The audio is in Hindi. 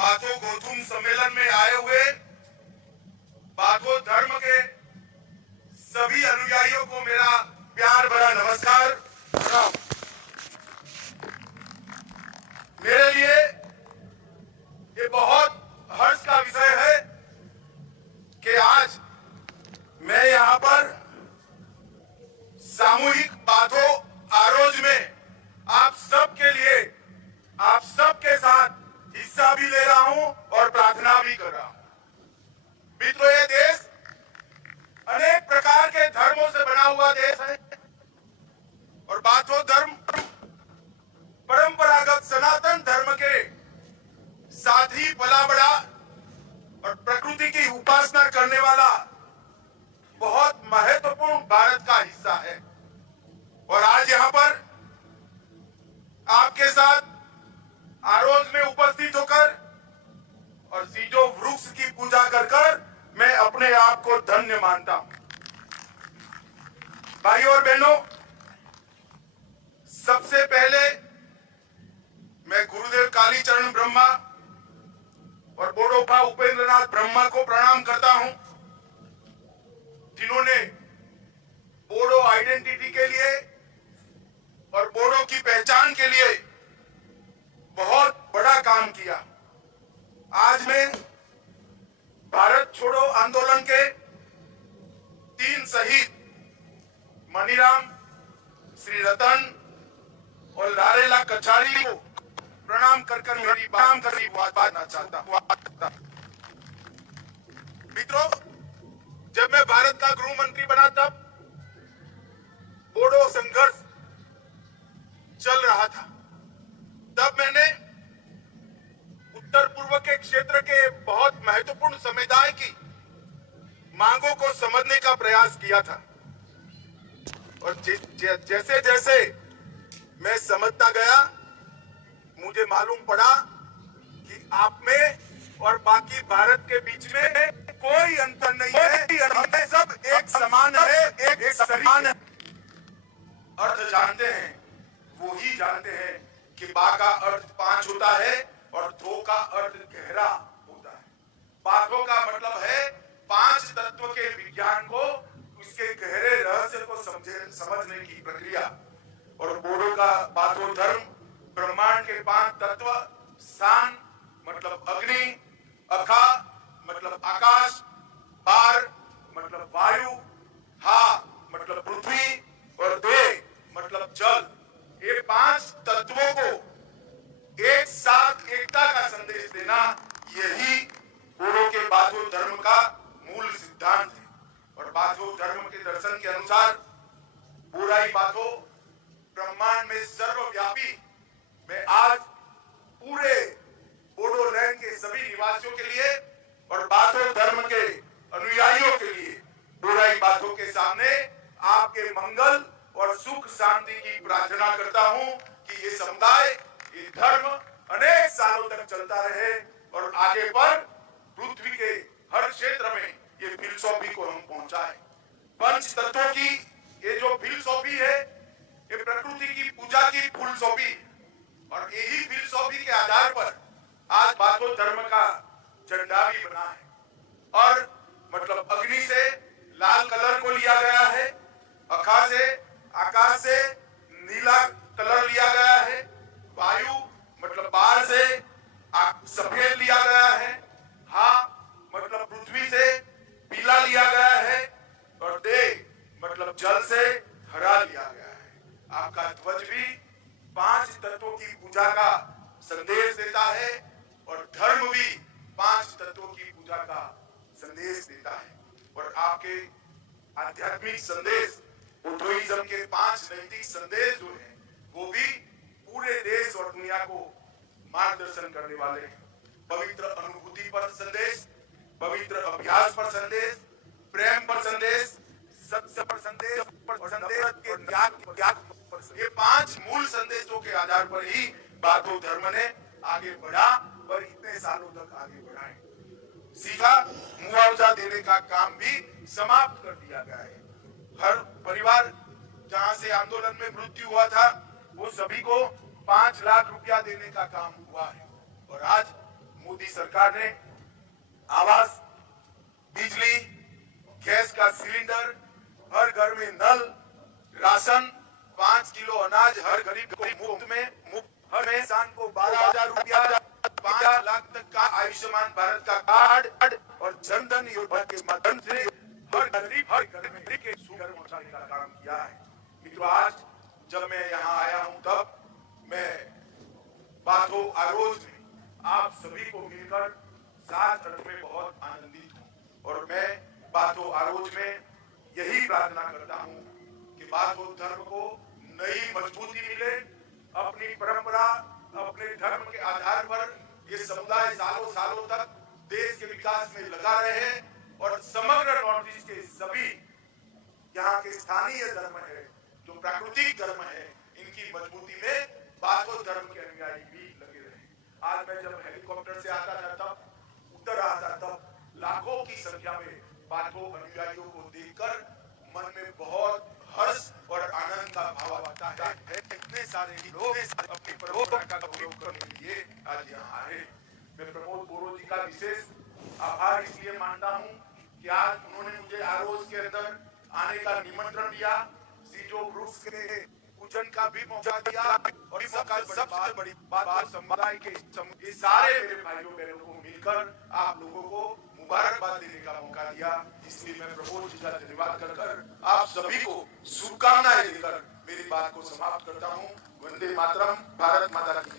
बाथो गोथुम सम्मेलन में आए हुए बाथो धर्म के सभी अनुयायियों को मेरा प्यार भरा नमस्कार। मेरे लिए ये बहुत हर्ष का विषय है कि आज मैं यहाँ पर सामूहिक बाथो आरोज में आप सबके लिए, आप सबके साथ हिस्सा भी ले रहा हूं और प्रार्थना भी कर रहा हूं। मित्रों, ये देश अनेक प्रकार के धर्मों से बना हुआ देश है और बाथो धर्म परंपरागत सनातन धर्म के साथ ही पला बड़ा और प्रकृति की उपासना करने वाला बहुत महत्वपूर्ण भारत का हिस्सा है। और आज यहाँ पर आपके साथ आरोज में उपस्थित होकर और सीजो वृक्ष की पूजा कर मैं अपने आप को धन्य मानता हूं। भाइयों और बहनों, सबसे पहले मैं गुरुदेव कालीचरण ब्रह्मा और बोडोफा उपेंद्रनाथ ब्रह्मा को प्रणाम करता हूं, जिन्होंने बोडो आइडेंटिटी के लिए और बोडो की पहचान के लिए बहुत बड़ा काम किया। आज मैं भारत छोड़ो आंदोलन के 3 शहीद मनीराम, श्री रतन और लारेला कछारी को प्रणाम कर मेरी बात करना चाहता हूं। मित्रों, जब मैं भारत का गृह मंत्री बना तब बोडो संघर्ष चल रहा था। तब मैंने उत्तर पूर्व के क्षेत्र के बहुत महत्वपूर्ण समुदाय की मांगों को समझने का प्रयास किया था और जैसे जैसे मैं समझता गया, मुझे मालूम पड़ा कि आप में और बाकी भारत के बीच में कोई अंतर नहीं है। हम सब एक समान है, एक समान है। अर्थ जानते हैं, वो ही जानते हैं कि बा का अर्थ 5 होता है और धो का अर्थ गहरा होता है। बाथो का मतलब है 5 तत्व के विज्ञान को, उसके गहरे रहस्य को समझने की प्रक्रिया। और बोडो का बाथो धर्म ब्रह्मांड के 5 तत्व, सान मतलब अग्नि, अखा मतलब आकाश, बार मतलब वायु, हा मतलब पृथ्वी और दे मतलब जल, ये 5 तत्वों को एक साथ एकता का संदेश देना, यही बोडो के बाथो धर्म का मूल सिद्धांत है। और बाथो धर्म के दर्शन के अनुसार बोराई बाथो ब्रह्मांड में सर्वव्यापी। मैं आज पूरे बोडोलैंड के सभी निवासियों के लिए और बाथो धर्म के अनुयायियों के लिए बोराई बाथो के सामने आपके मंगल और सुख शांति की प्रार्थना करता हूं कि ये समुदाय, ये धर्म अनेक सालों तक चलता रहे और आगे पर पृथ्वी के हर क्षेत्र में ये फिलसॉफी को हम पहुंचाए। पंच तत्वों की ये जो फिलसॉफी है, ये प्रकृति की पूजा की फिलसॉफी, और यही फिलसॉफी के आधार पर आज बाथो धर्म का झंडा भी बना है। और मतलब अग्नि से लाल कलर को लिया गया है, अखा से, आकाश से नीला कलर लिया गया है, वायु मतलब बाहर से सफेद लिया गया है, हा मतलब पृथ्वी से पीला लिया गया है और दे मतलब जल से हरा लिया गया है। आपका ध्वज भी 5 तत्वों की पूजा का संदेश देता है और धर्म भी 5 तत्वों की पूजा का संदेश देता है। और आपके आध्यात्मिक संदेश, बुद्धिज्म के 5 नैतिक संदेश जो है, वो भी पूरे देश और दुनिया को मार्गदर्शन करने वाले हैं। पवित्र अनुभूति पर संदेश, पवित्र अभ्यास पर संदेश, प्रेम पर संदेश, सत्य पर संदेश और संदेश के त्याग पर, ये 5 मूल संदेशों के आधार पर ही बाथो धर्म ने आगे बढ़ा और इतने सालों तक आगे बढ़ा है। सीधा मुआवजा देने का काम भी समाप्त कर दिया गया है। हर परिवार जहां से आंदोलन में मृत्यु हुआ था, वो सभी को 5 लाख रुपया देने का काम हुआ है। और आज मोदी सरकार ने आवास, बिजली, गैस का सिलेंडर, हर घर में नल, राशन, 5 किलो अनाज हर गरीब को मुफ्त हर इंसान को 12,000 रुपया, 5 लाख तक का आयुष्मान भारत का कार्ड और जनधन योजना के माध्यम से हर घर में के सुगर पहुंचाने का काम किया है। मित्रों, आज जब मैं यहाँ आया हूँ तब मैं बाथो आरोज में आप सभी को मिलकर साथ में बहुत आनंदित हूँ और मैं बाथो आरोज में यही प्रार्थना करता हूँ कि बाथो धर्म को नई मजबूती मिले, अपनी परंपरा, अपने धर्म के आधार पर ये समुदाय सालों सालों तक देश के विकास में लगा रहे और समग्र नॉर्थ ईस्ट के सभी यहाँ के स्थानीय धर्म है, जो प्राकृतिक धर्म है, इनकी मजबूती में बाथो धर्म के अनुयायी भी लगे रहे। आज मैं जब हेलीकॉप्टर से आता था तब उतर रहा था तब लाखों की संख्या में बाथो अनुयायियों को देखकर मन में बहुत हर्ष और आनंद का भाव आता है। इतने सारे लोग अपनी परंपरा का गौरव करने के लिए आज यहाँ आए। मैं प्रमोद बोरो जी का विशेष आभार इसलिए मानता हूँ कि आज उन्होंने मुझे आरोज के अंदर आने का निमंत्रण दिया, सीजो ग्रुप्स के पूजन का भी मौका दिया और सबसे बड़ी बात समुदाय के ये सारे मेरे भाइयों बहनों को मिलकर आप लोगों को मुबारकबाद देने का मौका दिया। इसलिए मैं प्रमोद जी का धन्यवाद कर आप सभी को शुभकामनाएं देकर मेरी बात को समाप्त करता हूँ। वंदे मातरम, भारत माता की जय।